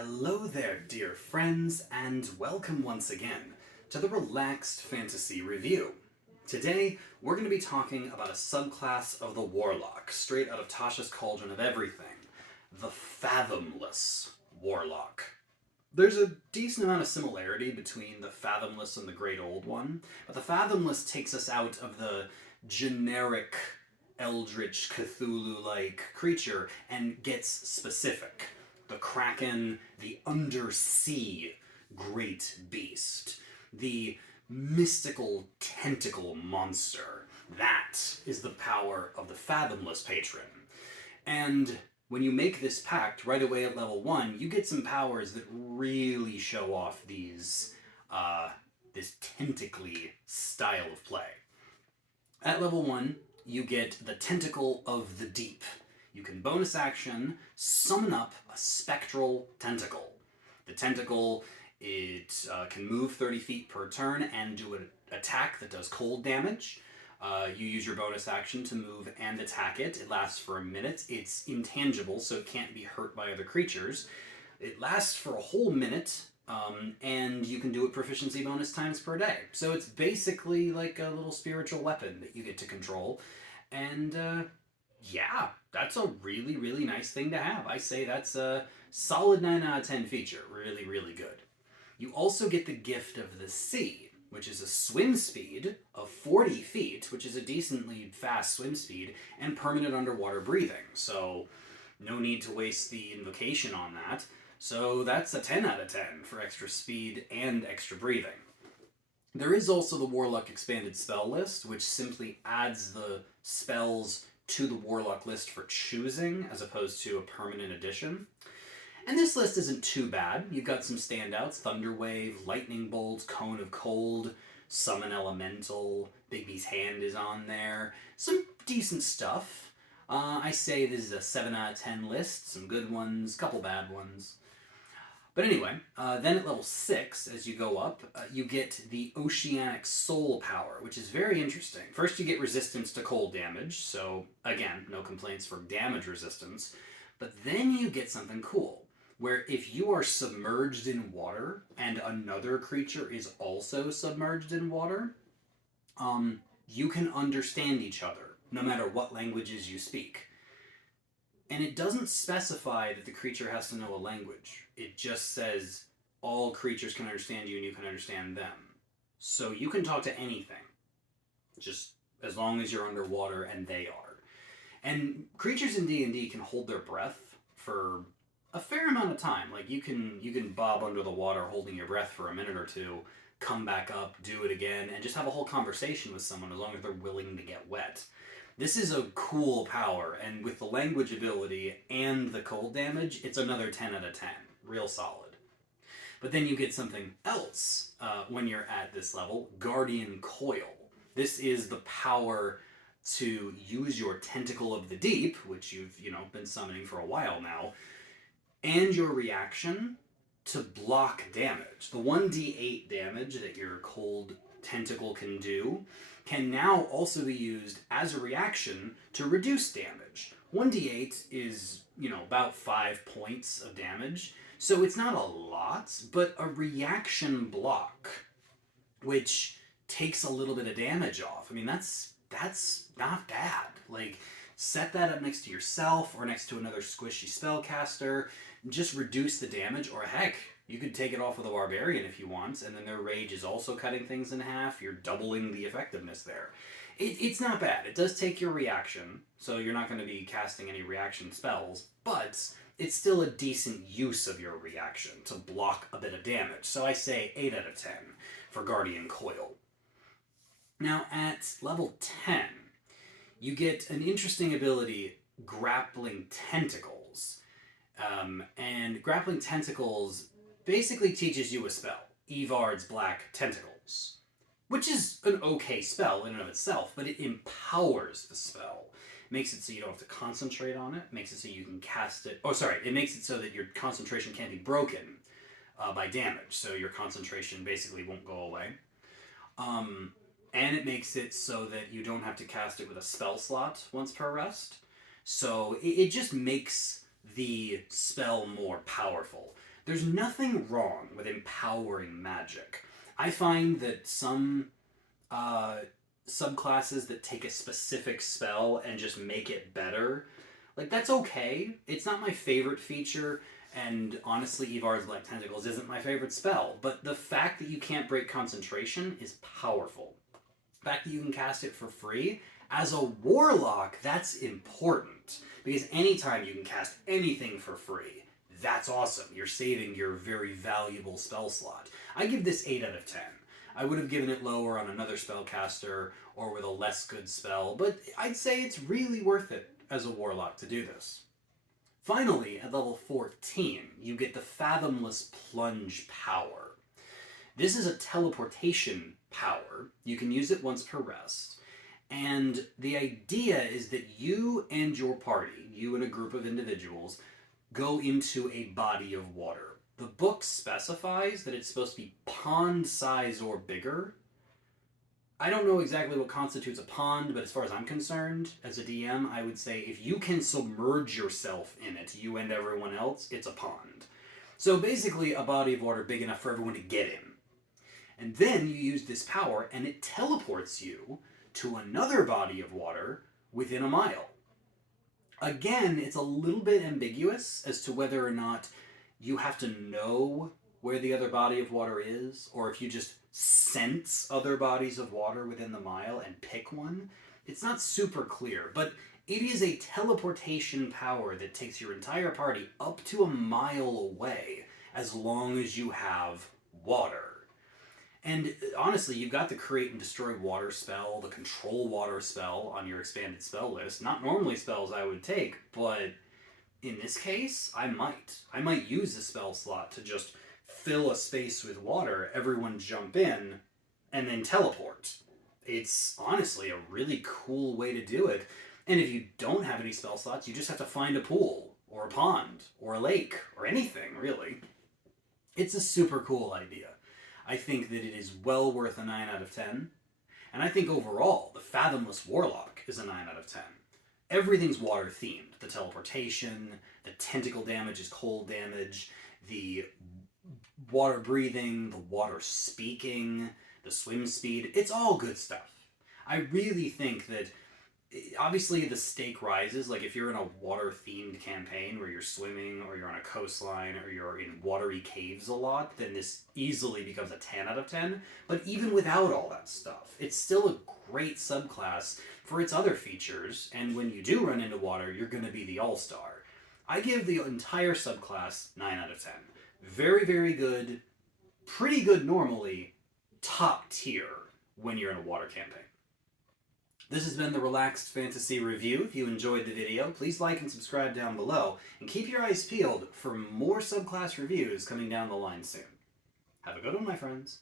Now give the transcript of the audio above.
Hello there, dear friends, and welcome once again to the Relaxed Fantasy Review. Today, we're going to be talking about a subclass of the Warlock, straight out of Tasha's Cauldron of Everything, the Fathomless Warlock. There's a decent amount of similarity between the Fathomless and the Great Old One, but the Fathomless takes us out of the generic Eldritch Cthulhu-like creature and gets specific. The Kraken, the undersea great beast, the mystical tentacle monster. That is the power of the Fathomless patron. And when you make this pact right away at level 1, you get some powers that really show off this tentacly style of play. At level 1, you get the Tentacle of the Deep. You can bonus action summon up a spectral tentacle. The tentacle, it can move 30 feet per turn and do an attack that does cold damage. You use your bonus action to move and attack it. It lasts for a minute. It's intangible, so it can't be hurt by other creatures. It lasts for a whole minute, and you can do it proficiency bonus times per day. So it's basically like a little spiritual weapon that you get to control. And yeah, that's a really, really nice thing to have. I say that's a solid 9 out of 10 feature. Really, really good. You also get the Gift of the Sea, which is a swim speed of 40 feet, which is a decently fast swim speed, and permanent underwater breathing. So no need to waste the invocation on that. So that's a 10 out of 10 for extra speed and extra breathing. There is also the Warlock expanded spell list, which simply adds the spells to the Warlock list for choosing, as opposed to a permanent addition. And this list isn't too bad. You've got some standouts: Thunderwave, Lightning Bolt, Cone of Cold, Summon Elemental, Bigby's Hand is on there. Some decent stuff. I say this is a 7 out of 10 list. Some good ones, couple bad ones. But anyway, then at level 6, as you go up, you get the Oceanic Soul power, which is very interesting. First, you get resistance to cold damage, so again, no complaints for damage resistance. But then you get something cool, where if you are submerged in water and another creature is also submerged in water, you can understand each other, no matter what languages you speak. And it doesn't specify that the creature has to know a language. It just says all creatures can understand you and you can understand them. So you can talk to anything, just as long as you're underwater and they are. And creatures in D&D can hold their breath for a fair amount of time. Like you can bob under the water holding your breath for a minute or two, come back up, do it again, and just have a whole conversation with someone as long as they're willing to get wet. This is a cool power, and with the language ability and the cold damage, it's another 10 out of 10. Real solid. But then you get something else when you're at this level: Guardian Coil. This is the power to use your Tentacle of the Deep, which you've been summoning for a while now, and your reaction to block damage. The 1d8 damage that your cold tentacle can do can now also be used as a reaction to reduce damage. 1d8 is, about 5 points of damage, so it's not a lot, but a reaction block, which takes a little bit of damage off. I mean, that's not bad. Like, set that up next to yourself or next to another squishy spellcaster, just reduce the damage, or heck, you could take it off with a barbarian if you want, and then their rage is also cutting things in half. You're doubling the effectiveness there. It's not bad. It does take your reaction, so you're not going to be casting any reaction spells, but it's still a decent use of your reaction to block a bit of damage. So I say 8 out of 10 for Guardian Coil. Now at level 10, you get an interesting ability, Grappling Tentacles. And Grappling Tentacles basically teaches you a spell, Evard's Black Tentacles, which is an okay spell in and of itself, but it empowers the spell. Makes it so you don't have to concentrate on it, makes it so you can cast it... it makes it so that your concentration can't be broken by damage, so your concentration basically won't go away. And it makes it so that you don't have to cast it with a spell slot once per rest. So it just makes the spell more powerful. There's nothing wrong with empowering magic. I find that some subclasses that take a specific spell and just make it better, like, that's okay. It's not my favorite feature, and honestly, Evar's Black Tentacles isn't my favorite spell, but the fact that you can't break concentration is powerful. The fact that you can cast it for free, as a Warlock, that's important, because anytime you can cast anything for free, that's awesome. You're saving your very valuable spell slot. I give this 8 out of 10. I would have given it lower on another spellcaster or with a less good spell, but I'd say it's really worth it as a Warlock to do this. Finally, at level 14, you get the Fathomless Plunge power. This is a teleportation power. You can use it once per rest. And the idea is that you and your party, you and a group of individuals, go into a body of water. The book specifies that it's supposed to be pond size or bigger. I don't know exactly what constitutes a pond, but as far as I'm concerned, as a DM, I would say if you can submerge yourself in it, you and everyone else, it's a pond. So basically a body of water big enough for everyone to get in. And then you use this power and it teleports you to another body of water within a mile. Again, it's a little bit ambiguous as to whether or not you have to know where the other body of water is, or if you just sense other bodies of water within the mile and pick one. It's not super clear, but it is a teleportation power that takes your entire party up to a mile away as long as you have water. And honestly, you've got the Create and Destroy Water spell, the Control Water spell on your expanded spell list. Not normally spells I would take, but in this case, I might. I might use the spell slot to just fill a space with water, everyone jump in, and then teleport. It's honestly a really cool way to do it. And if you don't have any spell slots, you just have to find a pool, or a pond, or a lake, or anything, really. It's a super cool idea. I think that it is well worth a 9 out of 10. And I think overall, the Fathomless Warlock is a 9 out of 10. Everything's water themed. The teleportation, the tentacle damage is cold damage, the water breathing, the water speaking, the swim speed. It's all good stuff. I really think that obviously the stake rises. Like if you're in a water themed campaign where you're swimming or you're on a coastline or you're in watery caves a lot, then this easily becomes a 10 out of 10. But even without all that stuff, it's still a great subclass for its other features, and when you do run into water, you're going to be the all-star. I give the entire subclass 9 out of 10. Very, very good, pretty good normally, top tier when you're in a water campaign. This has been the Relaxed Fantasy Review. If you enjoyed the video, please like and subscribe down below, and keep your eyes peeled for more subclass reviews coming down the line soon. Have a good one, my friends.